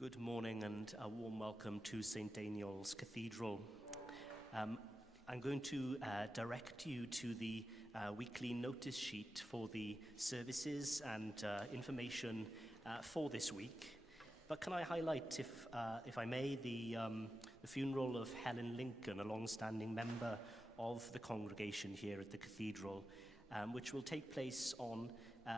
Good morning and a warm welcome to St. Daniel's Cathedral. I'm going to direct you to the weekly notice sheet for the services and information for this week. But can I highlight, if I may, the funeral of Helen Lincoln, a long-standing member of the congregation here at the Cathedral, which will take place on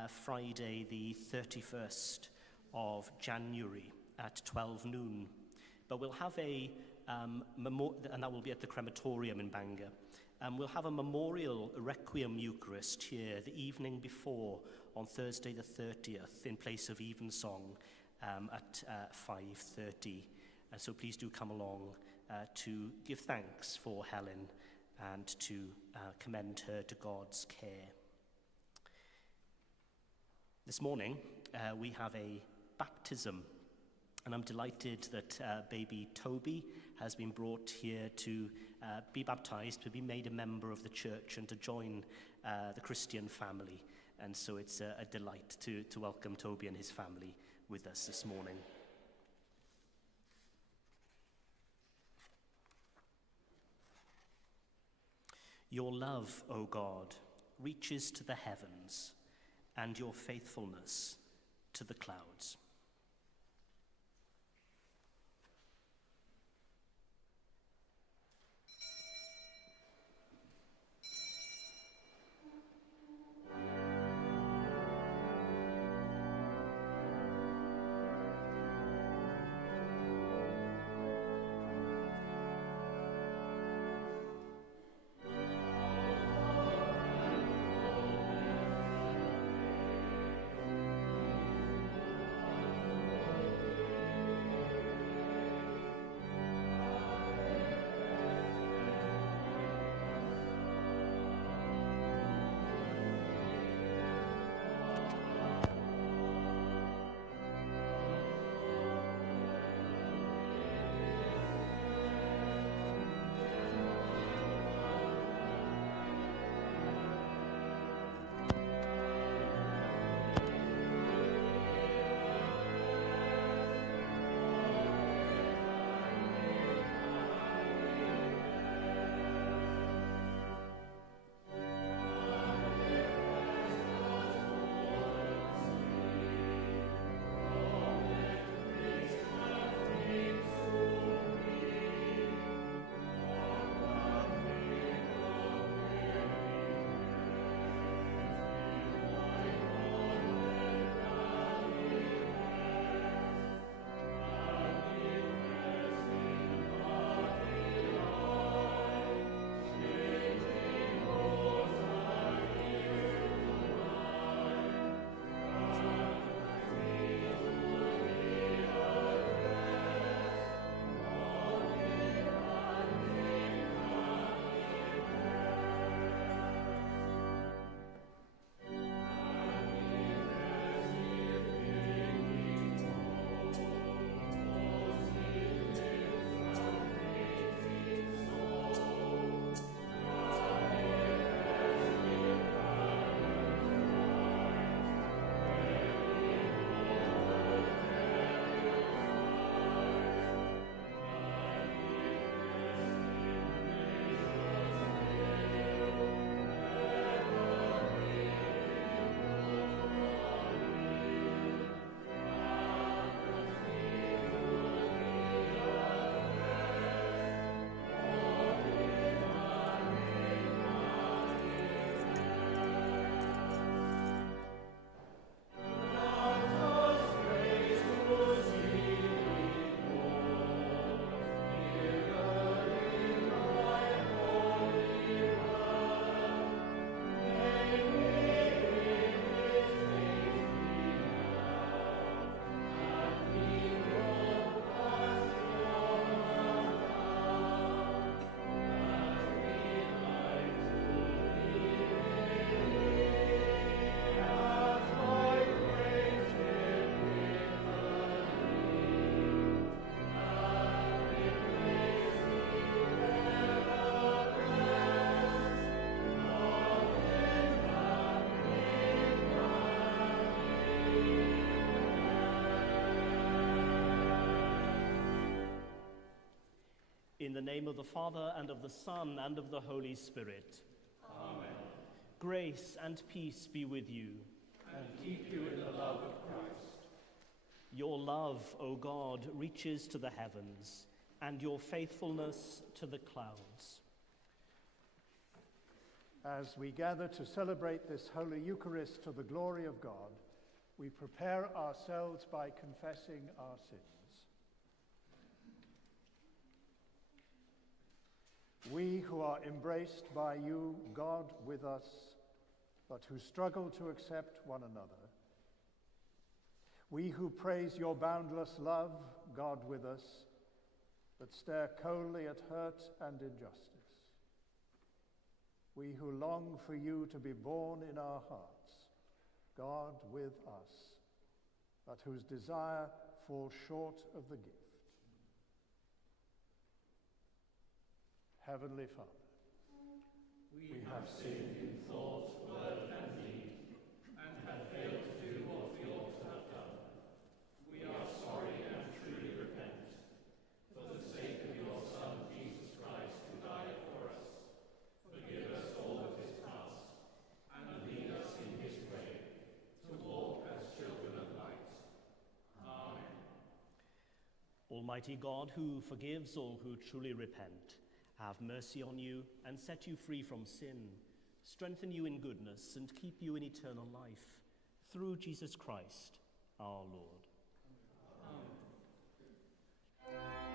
Friday the 31st of January at 12 noon. But we'll have and that will be at the crematorium in Bangor. We'll have a memorial requiem Eucharist here the evening before on Thursday the 30th in place of evensong at 5:30. So please do come along to give thanks for Helen and to commend her to God's care. This morning we have a baptism, and I'm delighted that baby Toby has been brought here to be baptized, to be made a member of the church and to join the Christian family. And so it's a delight to welcome Toby and his family with us this morning. Your love, O God, reaches to the heavens, and your faithfulness to the clouds. In the name of the Father, and of the Son, and of the Holy Spirit. Amen. Grace and peace be with you. And keep you in the love of Christ. Your love, O God, reaches to the heavens, and your faithfulness to the clouds. As we gather to celebrate this Holy Eucharist to the glory of God, we prepare ourselves by confessing our sins. We who are embraced by you, God with us, but who struggle to accept one another. We who praise your boundless love, God with us, but stare coldly at hurt and injustice. We who long for you to be born in our hearts, God with us, but whose desire falls short of the gift. Heavenly Father, we have sinned in thought, word, and deed, and have failed to do what we ought to have done. We are sorry and truly repent. For the sake of your Son, Jesus Christ, who died for us, forgive us all that is past, and lead us in his way, to walk as children of light. Amen. Almighty God, who forgives all who truly repent, have mercy on you and set you free from sin, strengthen you in goodness and keep you in eternal life, through Jesus Christ, our Lord. Amen.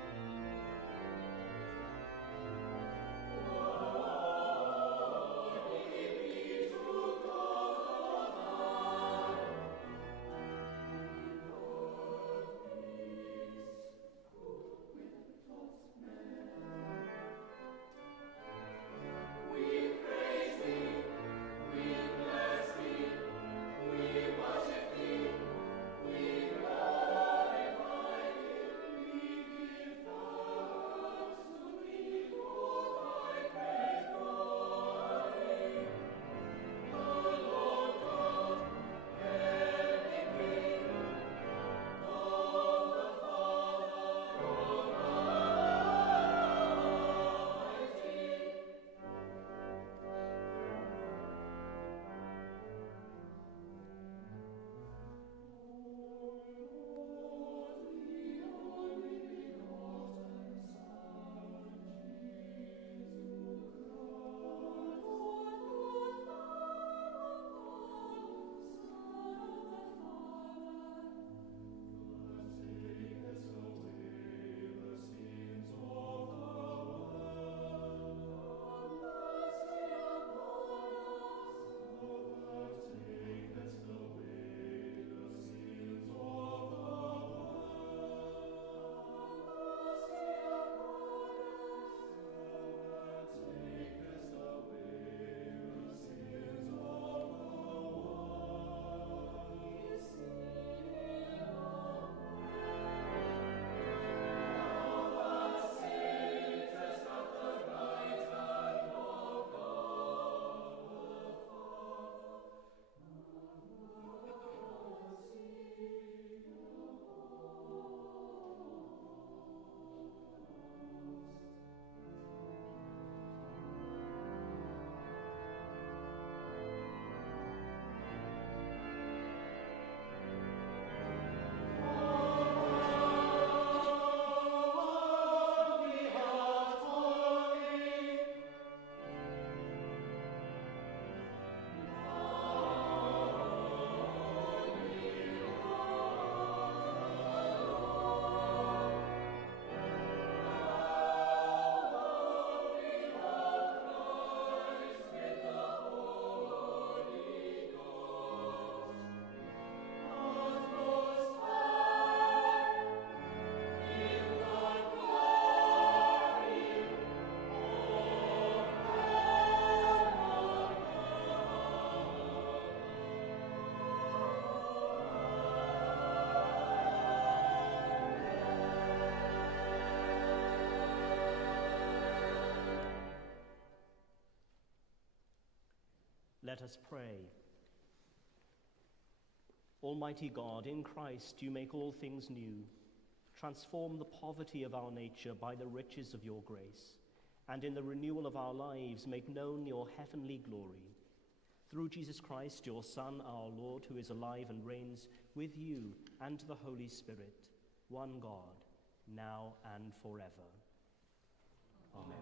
Let us pray. Almighty God, in Christ you make all things new. Transform the poverty of our nature by the riches of your grace, and in the renewal of our lives make known your heavenly glory. Through Jesus Christ, your Son, our Lord, who is alive and reigns with you and the Holy Spirit, one God, now and forever. Amen.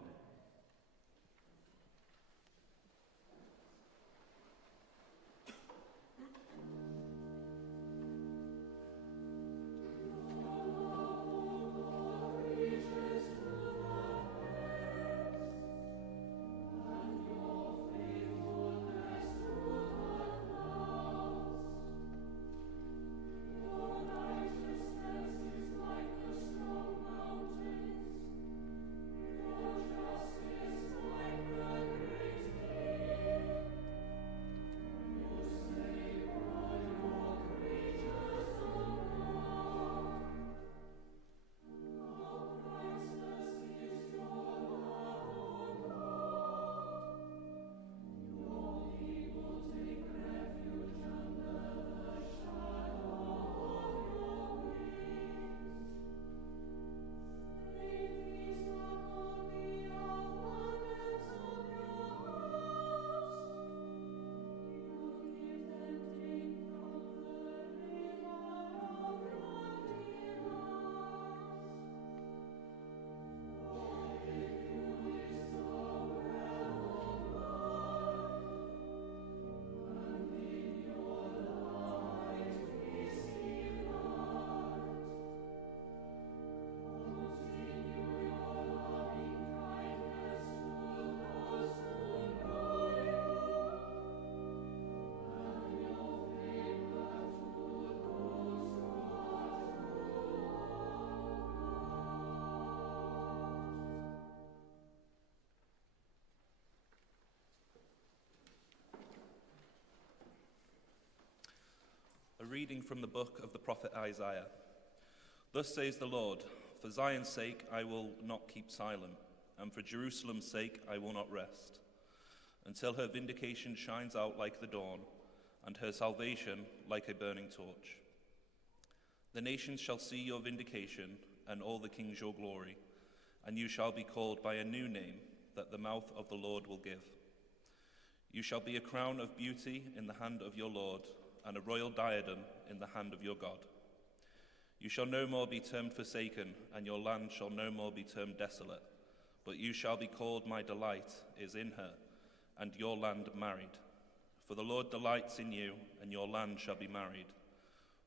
A reading from the book of the prophet Isaiah. Thus says the Lord, for Zion's sake I will not keep silent, and for Jerusalem's sake I will not rest, until her vindication shines out like the dawn, and her salvation like a burning torch. The nations shall see your vindication, and all the kings your glory, and you shall be called by a new name that the mouth of the Lord will give. You shall be a crown of beauty in the hand of your Lord, and a royal diadem in the hand of your God. You shall no more be termed forsaken, and your land shall no more be termed desolate, but you shall be called my delight is in her, and your land married. For the Lord delights in you, and your land shall be married.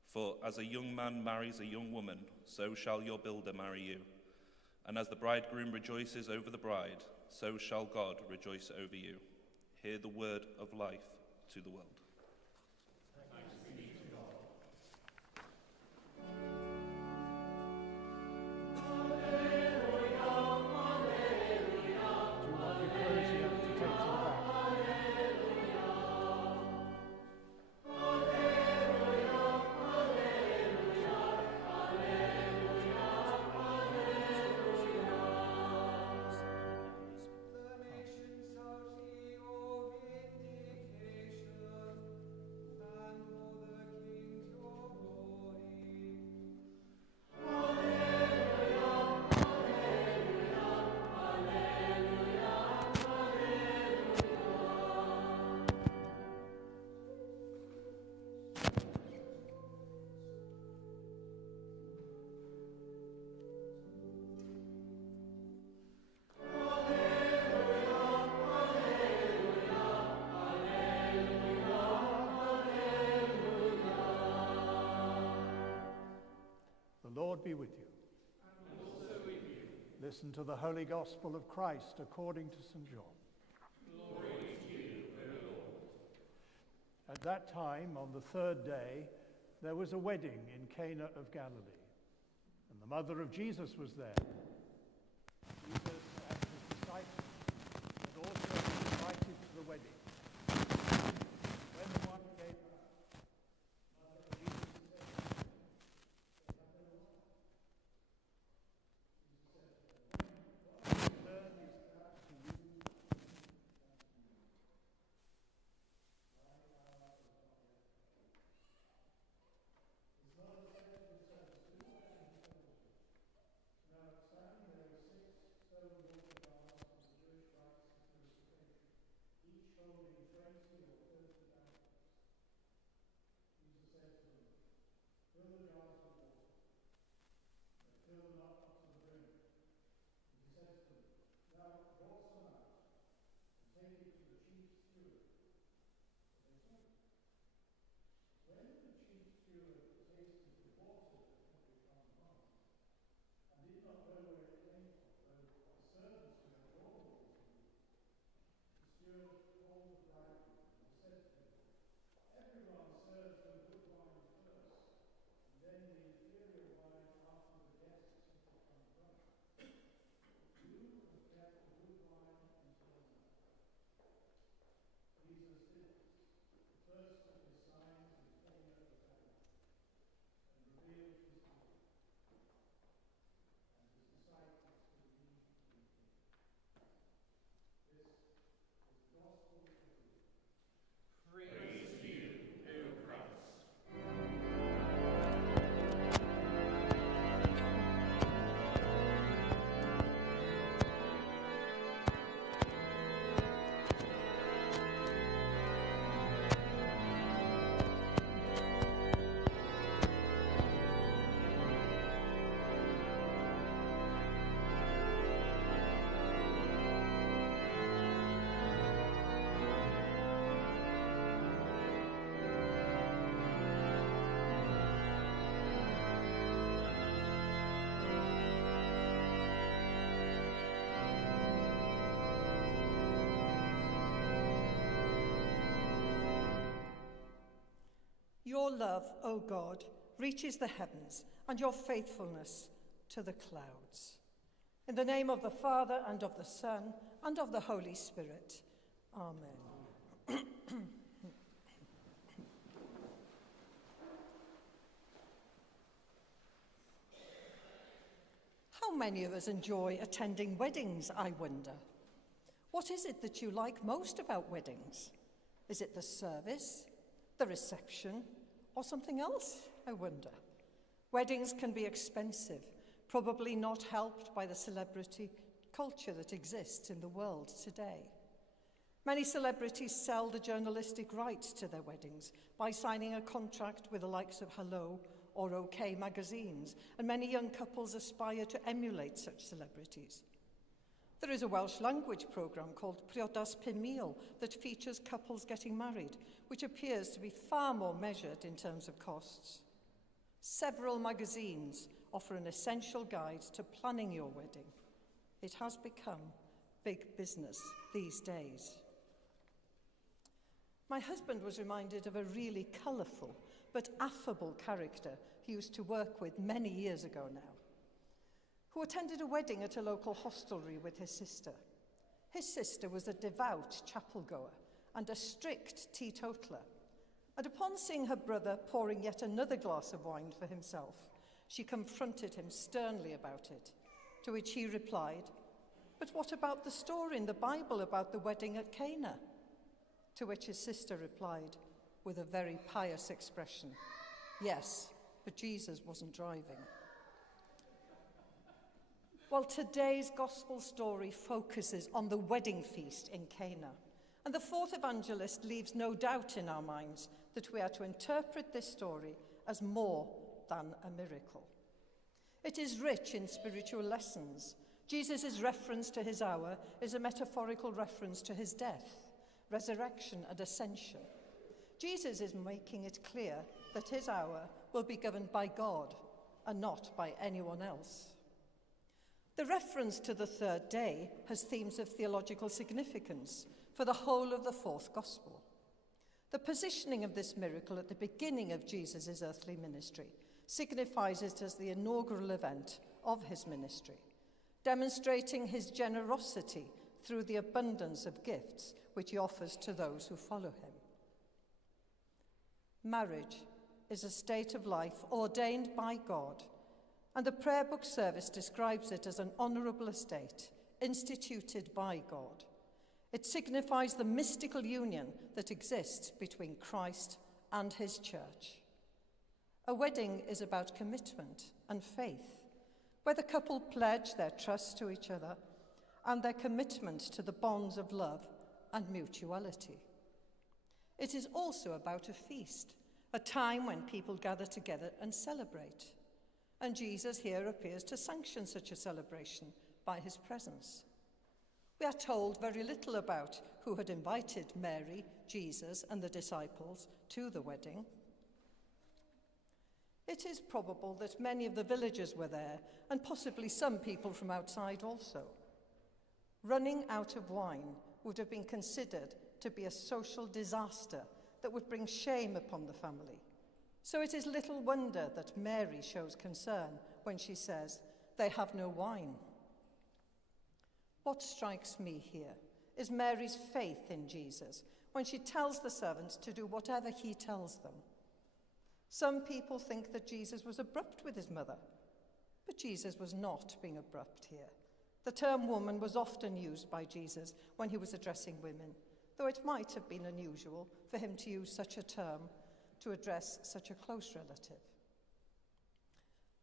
For as a young man marries a young woman, so shall your builder marry you. And as the bridegroom rejoices over the bride, so shall God rejoice over you. Hear the word of life to the world. The Lord be with you. And also with you. Listen to the Holy Gospel of Christ according to St. John. Glory to you, O Lord. At that time, on the third day, there was a wedding in Cana of Galilee, and the mother of Jesus was there. Jesus and his disciples had also been invited to the wedding. When the one came, mother of Jesus said, Your love, O God, reaches the heavens, and your faithfulness to the clouds. In the name of the Father, and of the Son, and of the Holy Spirit. Amen. How many of us enjoy attending weddings, I wonder? What is it that you like most about weddings? Is it the service, the reception, or something else, I wonder? Weddings can be expensive, probably not helped by the celebrity culture that exists in the world today. Many celebrities sell the journalistic rights to their weddings by signing a contract with the likes of Hello or OK magazines, and many young couples aspire to emulate such celebrities. There is a Welsh language programme called Priodas 5,000 that features couples getting married, which appears to be far more measured in terms of costs. Several magazines offer an essential guide to planning your wedding. It has become big business these days. My husband was reminded of a really colourful but affable character he used to work with many years ago now, who attended a wedding at a local hostelry with his sister. His sister was a devout chapel-goer and a strict teetotaler, and upon seeing her brother pouring yet another glass of wine for himself, she confronted him sternly about it, to which he replied, "But what about the story in the Bible about the wedding at Cana?" To which his sister replied, with a very pious expression, "Yes, but Jesus wasn't driving." Well, today's gospel story focuses on the wedding feast in Cana, and the fourth evangelist leaves no doubt in our minds that we are to interpret this story as more than a miracle. It is rich in spiritual lessons. Jesus' reference to his hour is a metaphorical reference to his death, resurrection, and ascension. Jesus is making it clear that his hour will be governed by God and not by anyone else. The reference to the third day has themes of theological significance for the whole of the fourth gospel. The positioning of this miracle at the beginning of Jesus' earthly ministry signifies it as the inaugural event of his ministry, demonstrating his generosity through the abundance of gifts which he offers to those who follow him. Marriage is a state of life ordained by God, and the prayer book service describes it as an honourable estate instituted by God. It signifies the mystical union that exists between Christ and his church. A wedding is about commitment and faith, where the couple pledge their trust to each other and their commitment to the bonds of love and mutuality. It is also about a feast, a time when people gather together and celebrate. And Jesus here appears to sanction such a celebration by his presence. We are told very little about who had invited Mary, Jesus, and the disciples to the wedding. It is probable that many of the villagers were there, and possibly some people from outside also. Running out of wine would have been considered to be a social disaster that would bring shame upon the family. So it is little wonder that Mary shows concern when she says, "They have no wine." What strikes me here is Mary's faith in Jesus when she tells the servants to do whatever he tells them. Some people think that Jesus was abrupt with his mother, but Jesus was not being abrupt here. The term woman was often used by Jesus when he was addressing women, though it might have been unusual for him to use such a term to address such a close relative.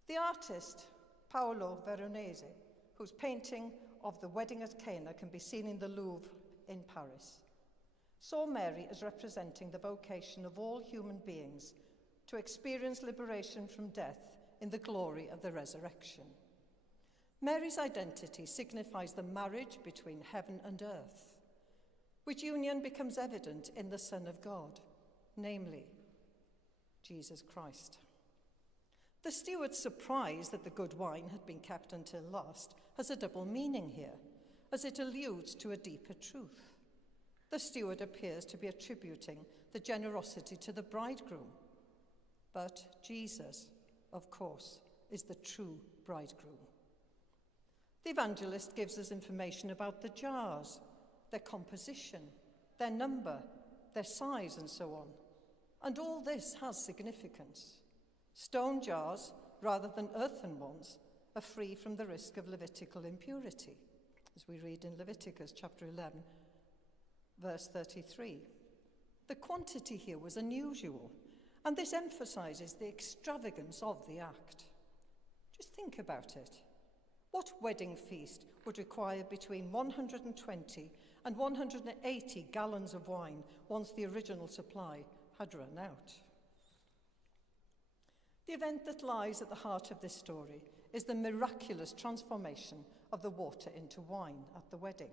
The artist Paolo Veronese, whose painting of the wedding at Cana can be seen in the Louvre in Paris, saw Mary as representing the vocation of all human beings to experience liberation from death in the glory of the resurrection. Mary's identity signifies the marriage between heaven and earth, which union becomes evident in the Son of God, namely Jesus Christ. The steward's surprise that the good wine had been kept until last has a double meaning here, as it alludes to a deeper truth. The steward appears to be attributing the generosity to the bridegroom, But Jesus, of course, is the true bridegroom. The evangelist gives us information about the jars, their composition, their number, their size, and so on. And all this has significance. Stone jars, rather than earthen ones, are free from the risk of Levitical impurity, as we read in Leviticus chapter 11, verse 33. The quantity here was unusual, and this emphasizes the extravagance of the act. Just think about it. What wedding feast would require between 120 and 180 gallons of wine once the original supply had run out? The event that lies at the heart of this story is the miraculous transformation of the water into wine at the wedding.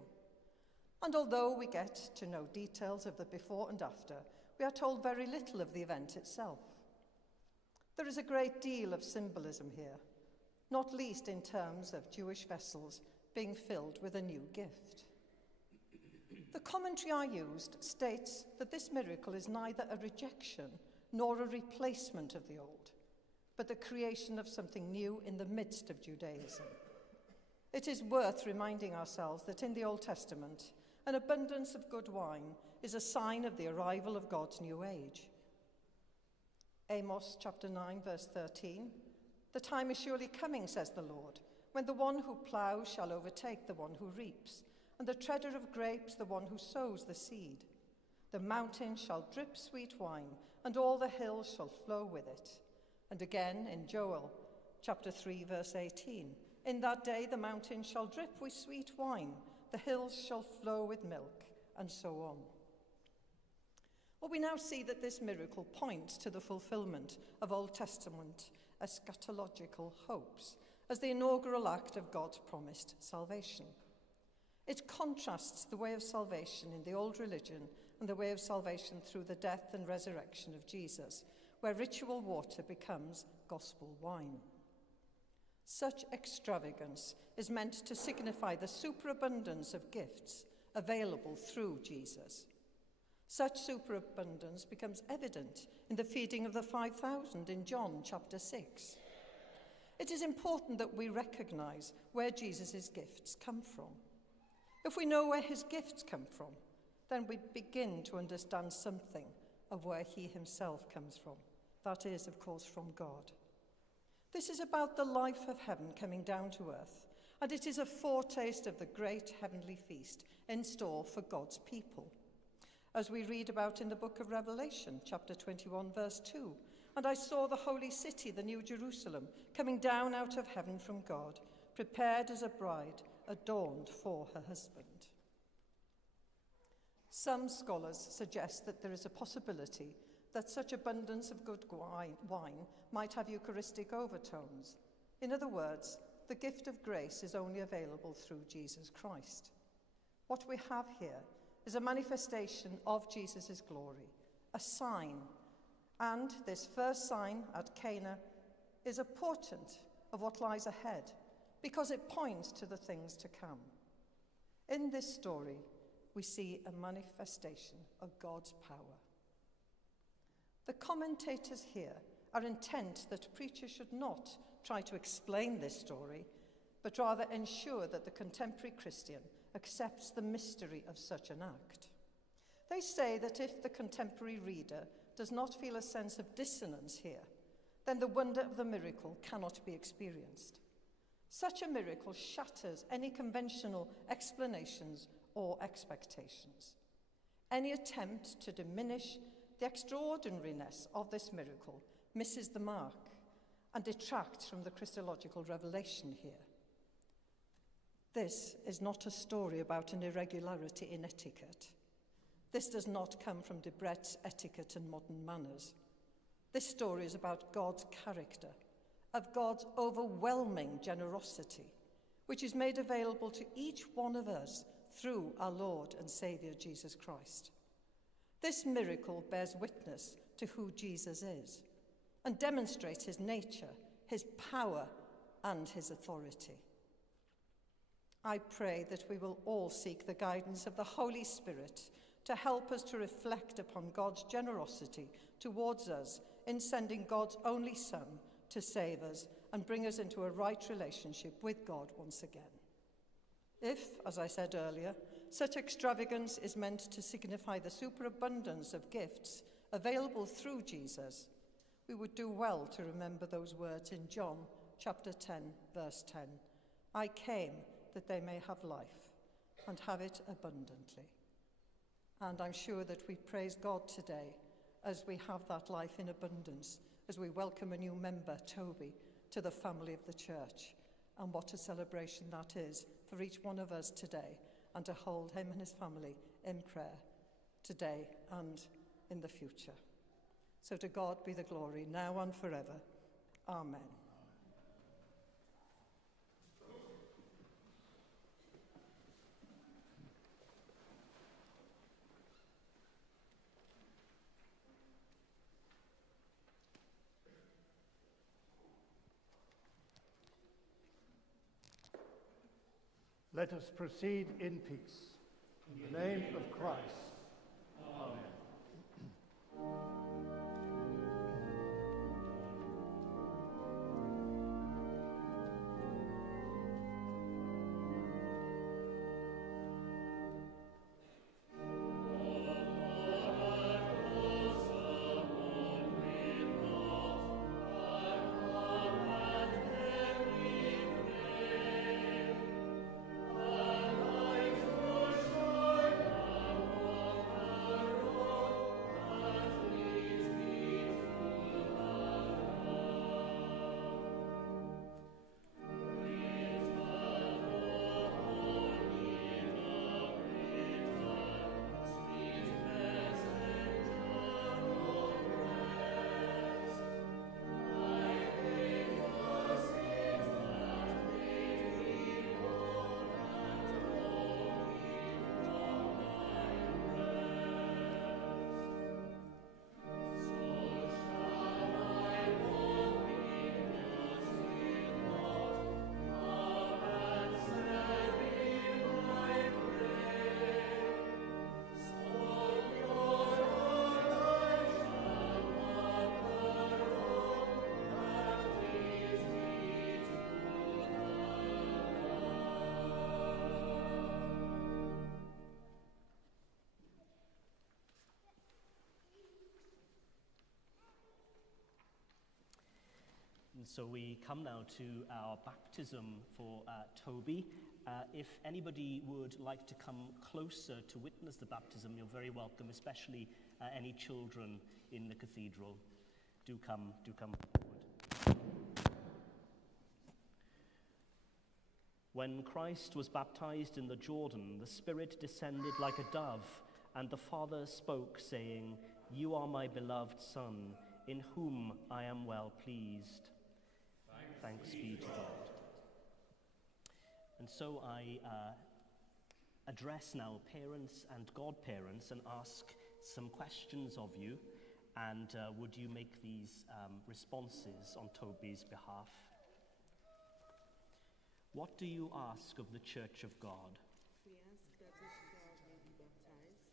And although we get to know details of the before and after, we are told very little of the event itself. There is a great deal of symbolism here, not least in terms of Jewish vessels being filled with a new gift. The commentary I used states that this miracle is neither a rejection nor a replacement of the old, but the creation of something new in the midst of Judaism. It is worth reminding ourselves that in the Old Testament, an abundance of good wine is a sign of the arrival of God's new age. Amos chapter 9, verse 13, "The time is surely coming, says the Lord, when the one who ploughs shall overtake the one who reaps, and the treader of grapes the one who sows the seed. The mountains shall drip sweet wine, and all the hills shall flow with it." And again in Joel chapter 3, verse 18, "In that day the mountains shall drip with sweet wine, the hills shall flow with milk," and so on. Well, we now see that this miracle points to the fulfillment of Old Testament eschatological hopes as the inaugural act of God's promised salvation. It contrasts the way of salvation in the old religion and the way of salvation through the death and resurrection of Jesus, where ritual water becomes gospel wine. Such extravagance is meant to signify the superabundance of gifts available through Jesus. Such superabundance becomes evident in the feeding of the 5,000 in John chapter 6. It is important that we recognize where Jesus' gifts come from. If we know where his gifts come from, then we begin to understand something of where he himself comes from. That is, of course, from God. This is about the life of heaven coming down to earth, and it is a foretaste of the great heavenly feast in store for God's people. As we read about in the book of Revelation, chapter 21, verse 2, "And I saw the holy city, the new Jerusalem, coming down out of heaven from God, prepared as a bride, adorned for her husband." Some scholars suggest that there is a possibility that such abundance of good wine might have Eucharistic overtones. In other words, the gift of grace is only available through Jesus Christ. What we have here is a manifestation of Jesus' glory, a sign, and this first sign at Cana is a portent of what lies ahead, because it points to the things to come. In this story, we see a manifestation of God's power. The commentators here are intent that preachers should not try to explain this story, but rather ensure that the contemporary Christian accepts the mystery of such an act. They say that if the contemporary reader does not feel a sense of dissonance here, then the wonder of the miracle cannot be experienced. Such a miracle shatters any conventional explanations or expectations. Any attempt to diminish the extraordinariness of this miracle misses the mark and detracts from the Christological revelation here. This is not a story about an irregularity in etiquette. This does not come from Debrett's etiquette and modern manners. This story is about God's character, of God's overwhelming generosity, which is made available to each one of us through our Lord and Saviour Jesus Christ. This miracle bears witness to who Jesus is and demonstrates his nature, his power, and his authority. I pray that we will all seek the guidance of the Holy Spirit to help us to reflect upon God's generosity towards us in sending God's only Son to save us and bring us into a right relationship with God once again. If, as I said earlier, such extravagance is meant to signify the superabundance of gifts available through Jesus, we would do well to remember those words in John chapter 10, verse 10. I came that they may have life and have it abundantly. And I'm sure that we praise God today as we have that life in abundance, as we welcome a new member, Toby, to the family of the church. And what a celebration that is for each one of us today, and to hold him and his family in prayer today and in the future. So to God be the glory, now and forever. Amen. Let us proceed in peace. In the name of Christ. And so we come now to our baptism for Toby. If anybody would like to come closer to witness the baptism, you're very welcome, especially any children in the cathedral. Do come forward. When Christ was baptized in the Jordan, the Spirit descended like a dove, and the Father spoke, saying, "You are my beloved Son, in whom I am well pleased." Thanks be to God. And so I address now parents and godparents and ask some questions of you, and would you make these responses on Toby's behalf? What do you ask of the Church of God? We ask that this child may be baptized.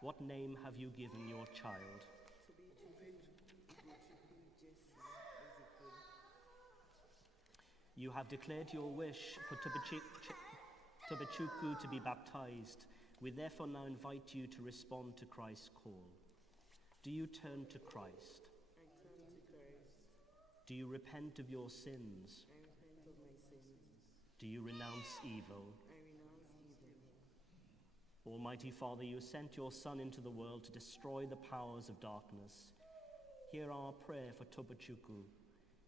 What name have you given your child? To be Jesse Ezekiel. You have declared your wish for Tobachuku to be baptized. We therefore now invite you to respond to Christ's call. Do you turn to Christ? I turn to Christ. Do you repent of your sins? I repent of my sins. Do you renounce evil? I renounce evil. Almighty Father, you sent your Son into the world to destroy the powers of darkness. Hear our prayer for Tobachuku.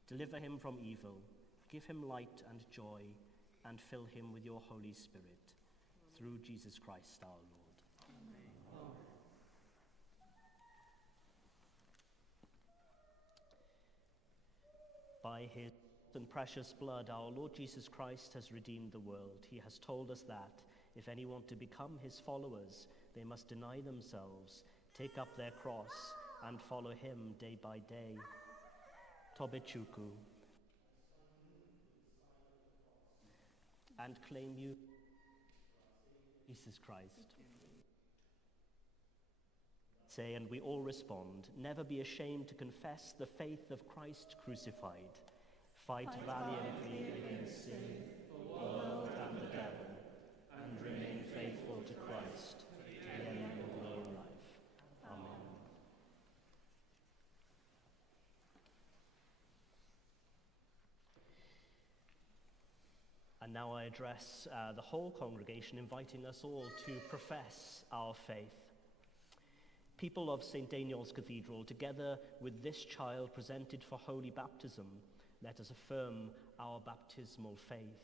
Deliver him from evil. Give him light and joy, and fill him with your Holy Spirit. Through Jesus Christ our Lord. Amen. By his and precious blood, our Lord Jesus Christ has redeemed the world. He has told us that if any want to become his followers, they must deny themselves, take up their cross, and follow him day by day. Tobachuku. And claim you, Jesus Christ. Say, and we all respond, never be ashamed to confess the faith of Christ crucified. Fight valiantly against sin, the world and the devil, and remain faithful to Christ to the end of your life. Amen. And now I address the whole congregation, inviting us all to profess our faith. People of St. Daniel's Cathedral, together with this child presented for holy baptism, let us affirm our baptismal faith.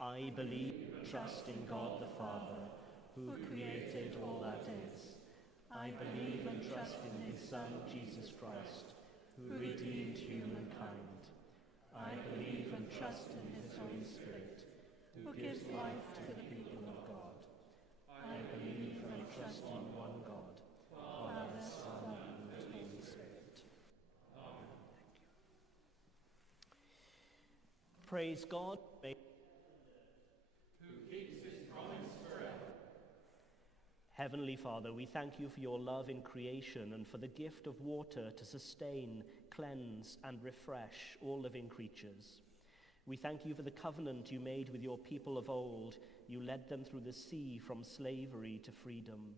I believe and trust in God the Father, who created all that is. I believe and trust in his Son, Jesus Christ, who redeemed humankind. I believe and trust in his Holy Spirit, who gives life to the people of God. I believe and trust in one God, Father, Son, and Holy Spirit. Amen. Praise God. Heavenly Father, we thank you for your love in creation and for the gift of water to sustain, cleanse, and refresh all living creatures. We thank you for the covenant you made with your people of old. You led them through the sea from slavery to freedom.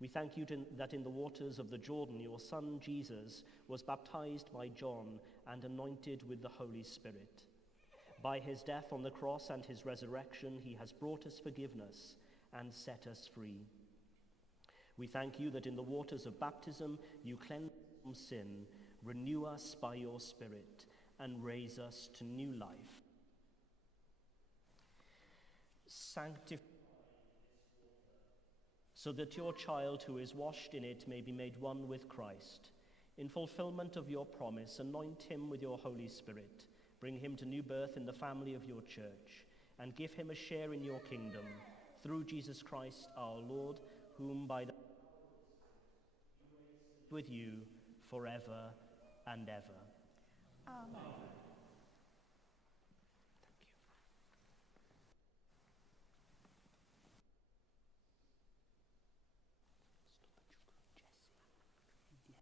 We thank you that in the waters of the Jordan, your Son Jesus was baptized by John and anointed with the Holy Spirit. By his death on the cross and his resurrection, he has brought us forgiveness and set us free. We thank you that in the waters of baptism you cleanse us from sin, renew us by your Spirit, and raise us to new life. Sanctify so that your child who is washed in it may be made one with Christ. In fulfillment of your promise, anoint him with your Holy Spirit, bring him to new birth in the family of your church, and give him a share in your kingdom, through Jesus Christ our Lord, whom by the with you forever and ever. Amen. Thank you.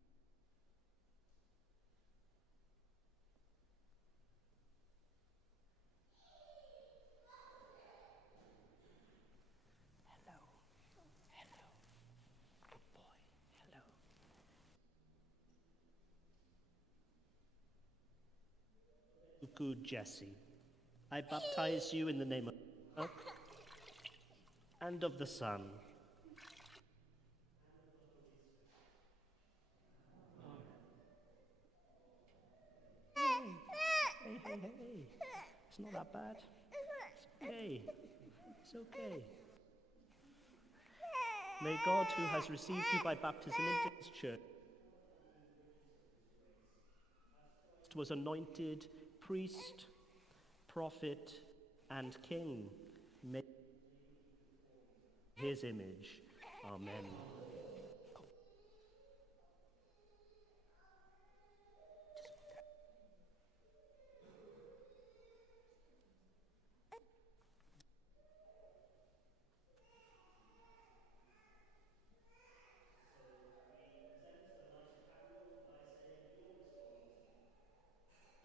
Hello. Hello. Good boy. Hello. Good Jesse. I baptize you in the name of the Father and of the Son. Hey. It's not that bad. It's okay. It's okay. May God, who has received you by baptism into his church, was anointed priest, prophet, and king, made in his image. Amen.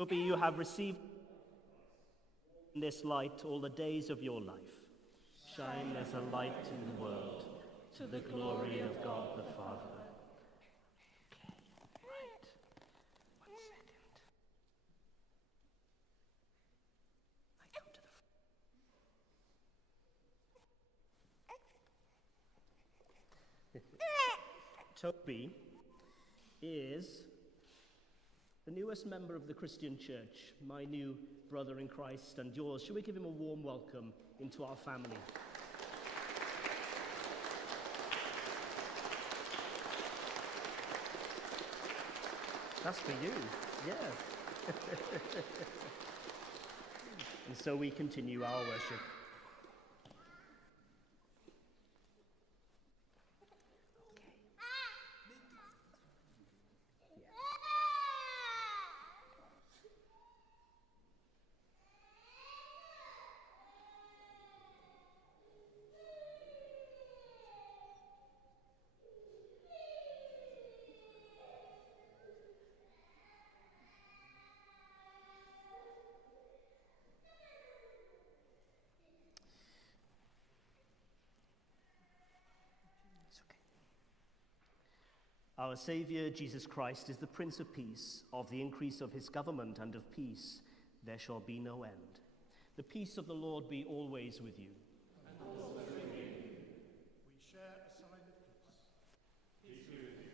Be you have received this light all the days of your life. Shine as a light in the world, to the glory of God the Father. Okay, right. 1 second. I come to the Toby is the newest member of the Christian Church, my new brother in Christ and yours. Shall we give him a warm welcome into our family? That's for you, yeah. And so we continue our worship. Our Saviour, Jesus Christ, is the Prince of Peace. Of the increase of his government and of peace, there shall be no end. The peace of the Lord be always with you. We share a sign of peace. Peace be with you.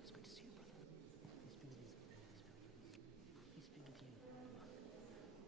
It's good to see you, brother. Peace be with you. Peace be with you. Peace be with you.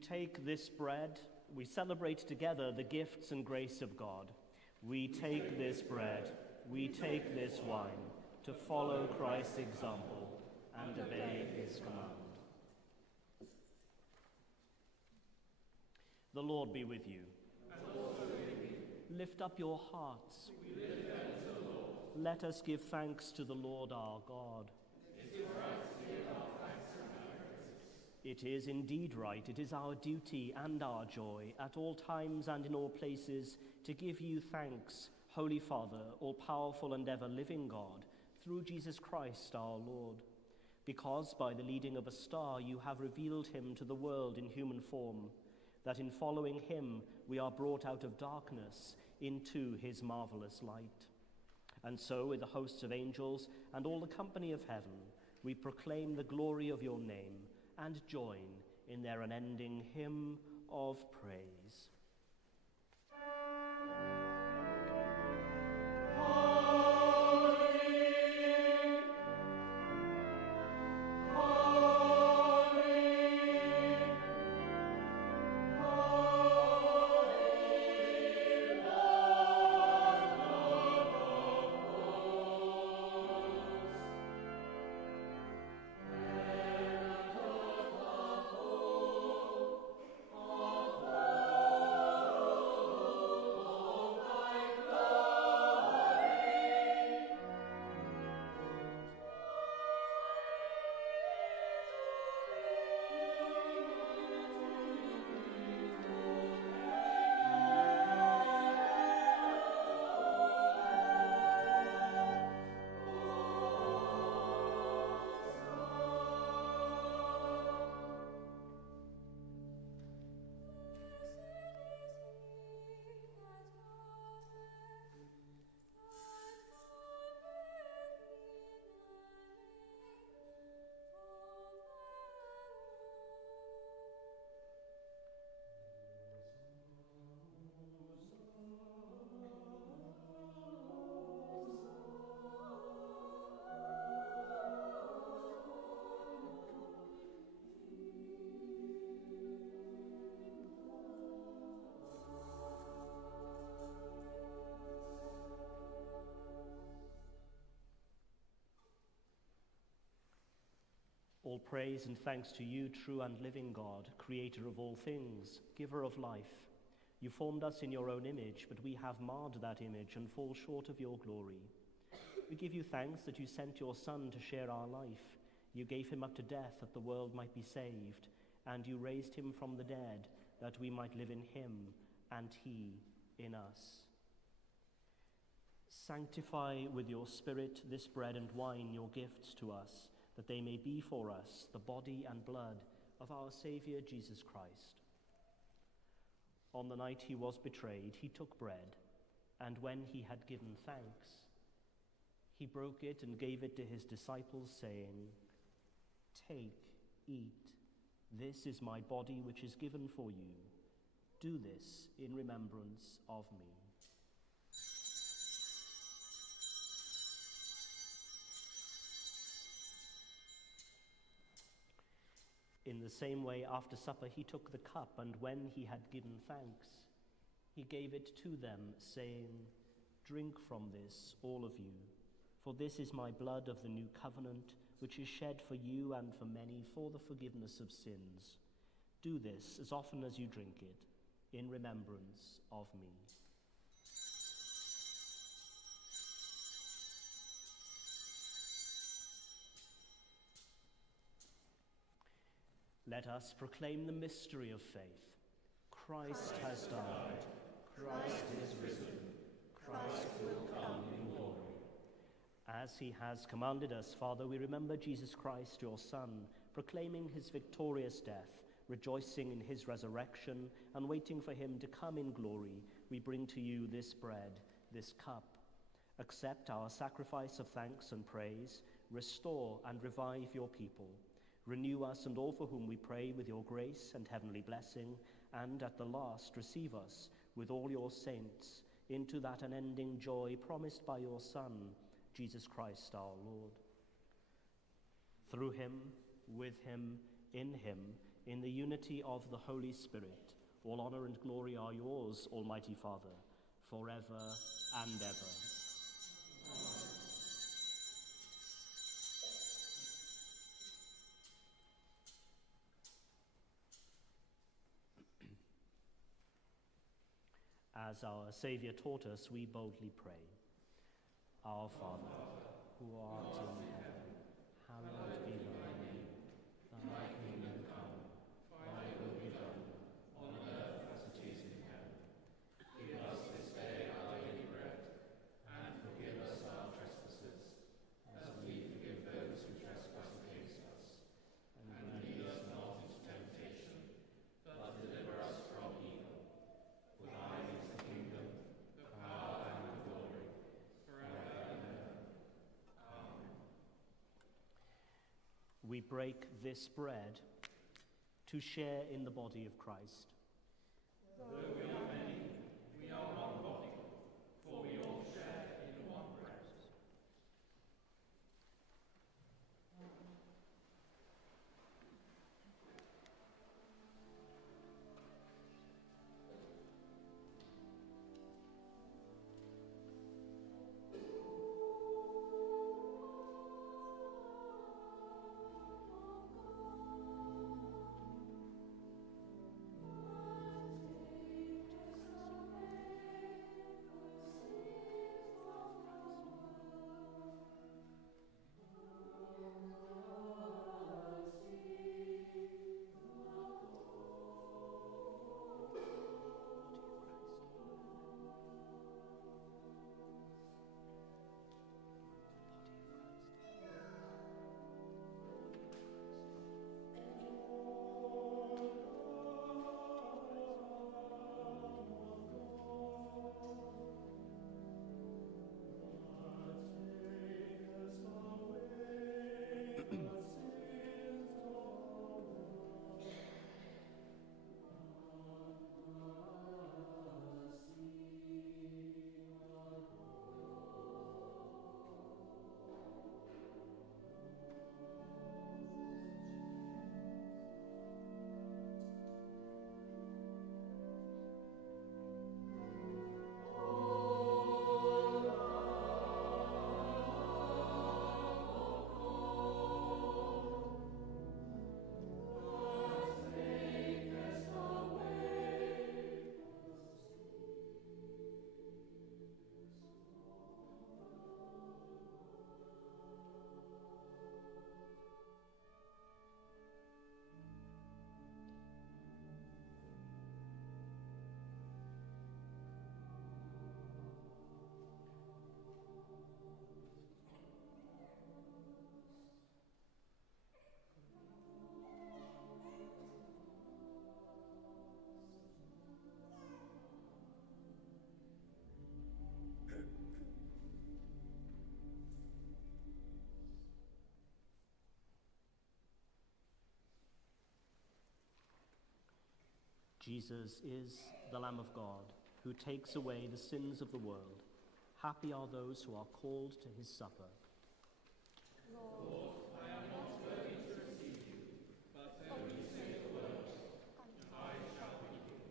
we take this bread, we celebrate together the gifts and grace of God. We take this bread, we take this wine, to follow Christ's example and obey his command. The Lord be with you. And also with you. Lift up your hearts. We lift them to the Lord. Let us give thanks to the Lord our God. It is right to give our thanks and our praise. It is indeed right, it is our duty and our joy, at all times and in all places, to give you thanks, Holy Father, all-powerful and ever-living God, through Jesus Christ our Lord. Because by the leading of a star you have revealed him to the world in human form, that in following him we are brought out of darkness into his marvelous light. And so, with the hosts of angels and all the company of heaven, we proclaim the glory of your name and join in their unending hymn of praise. All praise and thanks to you, true and living God, creator of all things, giver of life. You formed us in your own image, but we have marred that image and fall short of your glory. We give you thanks that you sent your Son to share our life. You gave him up to death that the world might be saved, and you raised him from the dead that we might live in him and he in us. Sanctify with your Spirit this bread and wine, your gifts to us, that they may be for us the body and blood of our Saviour Jesus Christ. On the night he was betrayed, he took bread, and when he had given thanks, he broke it and gave it to his disciples, saying, "Take, eat, this is my body which is given for you. Do this in remembrance of me." In the same way, after supper, he took the cup, and when he had given thanks, he gave it to them, saying, "Drink from this, all of you, for this is my blood of the new covenant, which is shed for you and for many for the forgiveness of sins. Do this as often as you drink it, in remembrance of me." Let us proclaim the mystery of faith. Christ has died. Christ is risen. Christ will come in glory. As he has commanded us, Father, we remember Jesus Christ, your Son, proclaiming his victorious death, rejoicing in his resurrection, and waiting for him to come in glory. We bring to you this bread, this cup. Accept our sacrifice of thanks and praise. Restore and revive your people. Renew us and all for whom we pray with your grace and heavenly blessing, and at the last receive us with all your saints into that unending joy promised by your Son, Jesus Christ our Lord. Through him, with him, in him, in the unity of the Holy Spirit, all honor and glory are yours, Almighty Father, forever and ever. As our Saviour taught us, we boldly pray. Our Father, who art in heaven, hallowed be thy name. Thy kingdom come, thy will be done, on earth as it is in heaven. Give us this day our daily bread, and forgive us our trespasses, as we forgive those who trespass against us. And lead us not into temptation, but deliver us from evil. For thine is the kingdom, the power, and the glory, forever and ever. Amen. We break this bread to share in the body of Christ. Though we are many, we are one body, for we all share in one bread. Jesus is the Lamb of God, who takes away the sins of the world. Happy are those who are called to his supper. Lord, I am not worthy to receive you, but only say the word, and I shall be healed.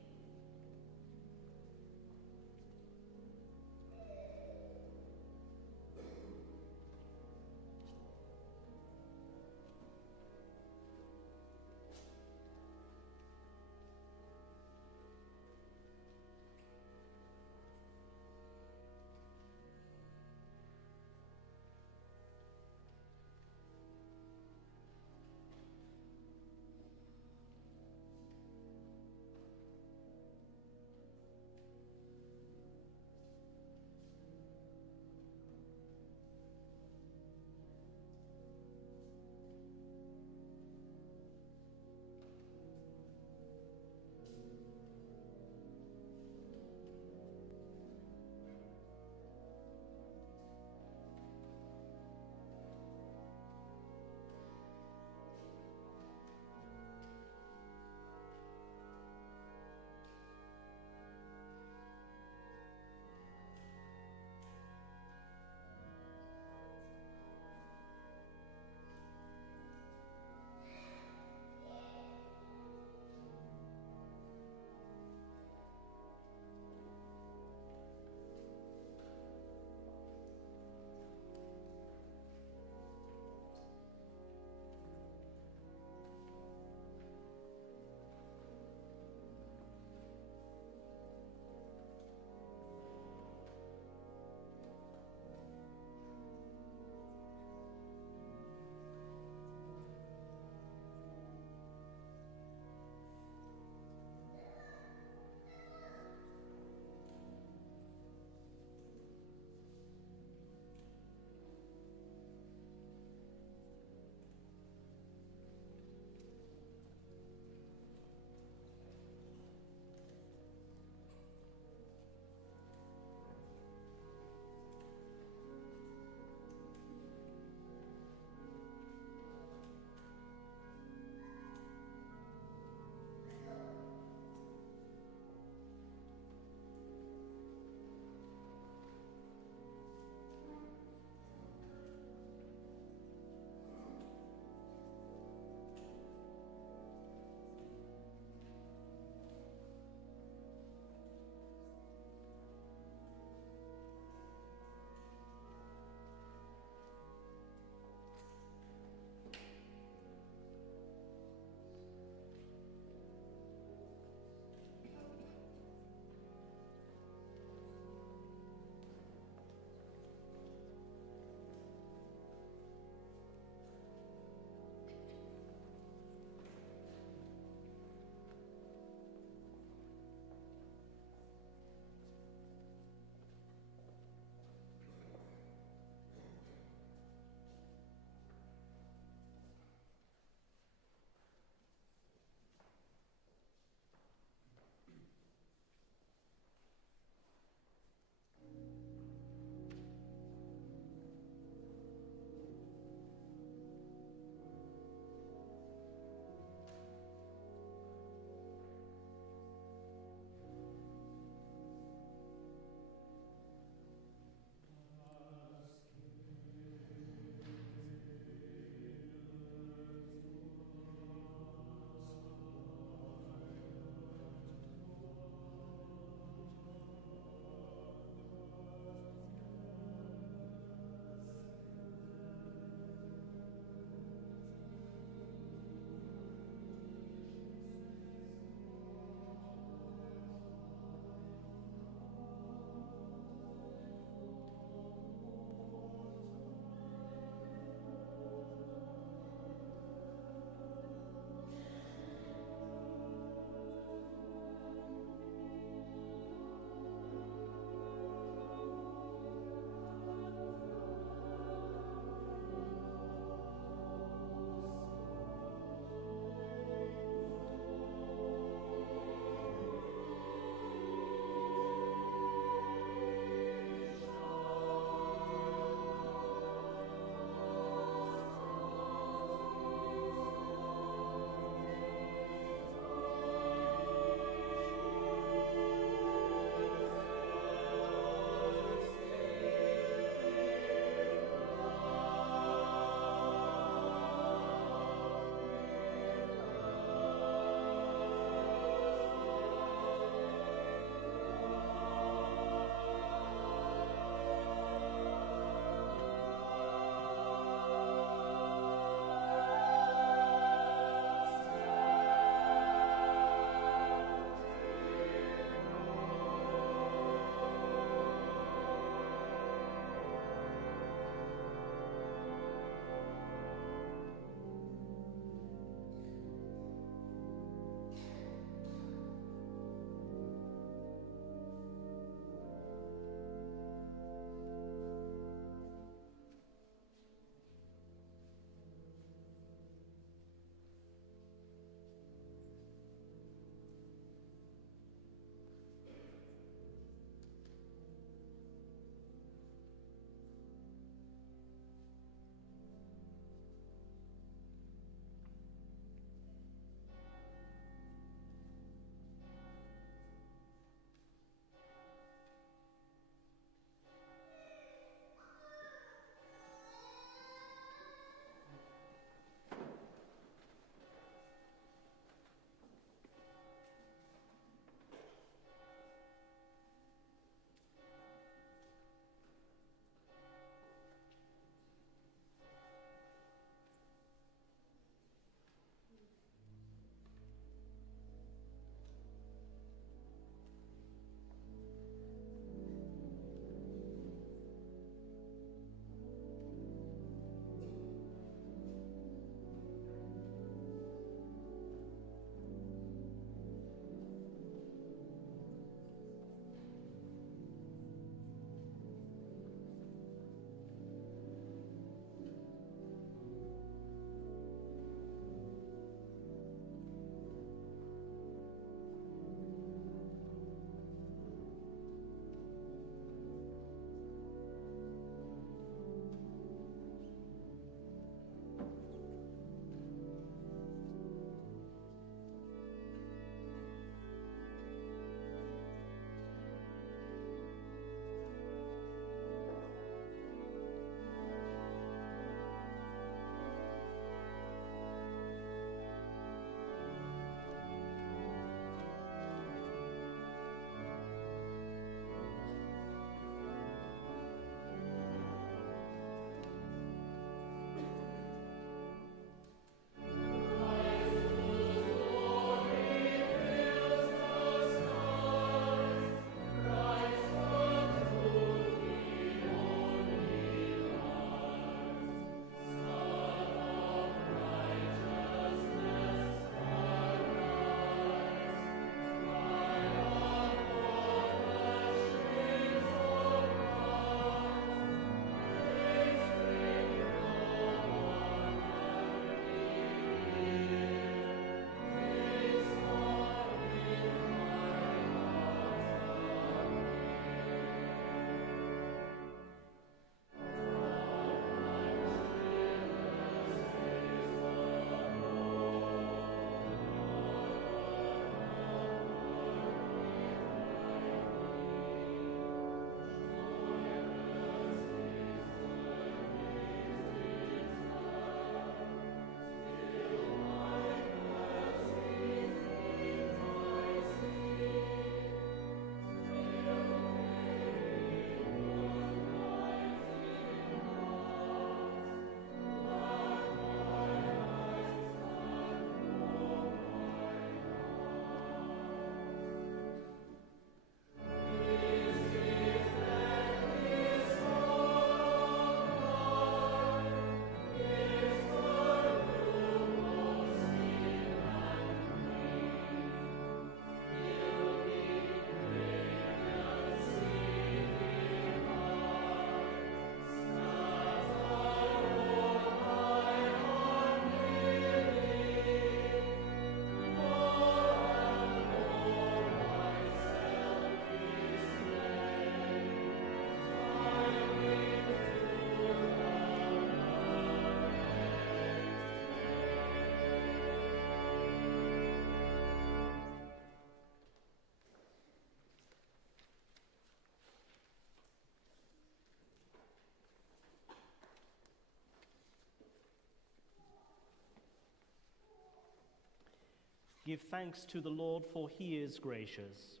Give thanks to the Lord, for he is gracious.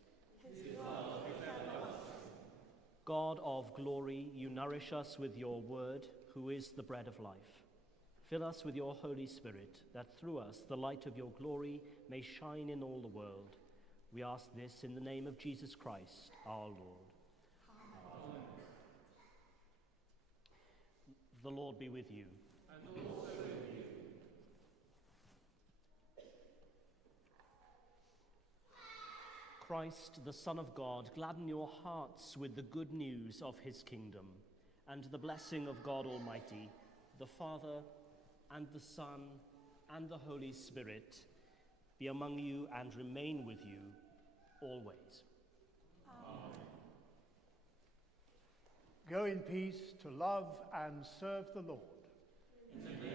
God of glory, you nourish us with your word, who is the bread of life. Fill us with your Holy Spirit, that through us the light of your glory may shine in all the world. We ask this in the name of Jesus Christ, our Lord. Amen. The Lord be with you. And also with you. Christ, the Son of God, gladden your hearts with the good news of his kingdom, and the blessing of God Almighty, the Father, and the Son, and the Holy Spirit, be among you and remain with you always. Amen. Go in peace to love and serve the Lord. In the name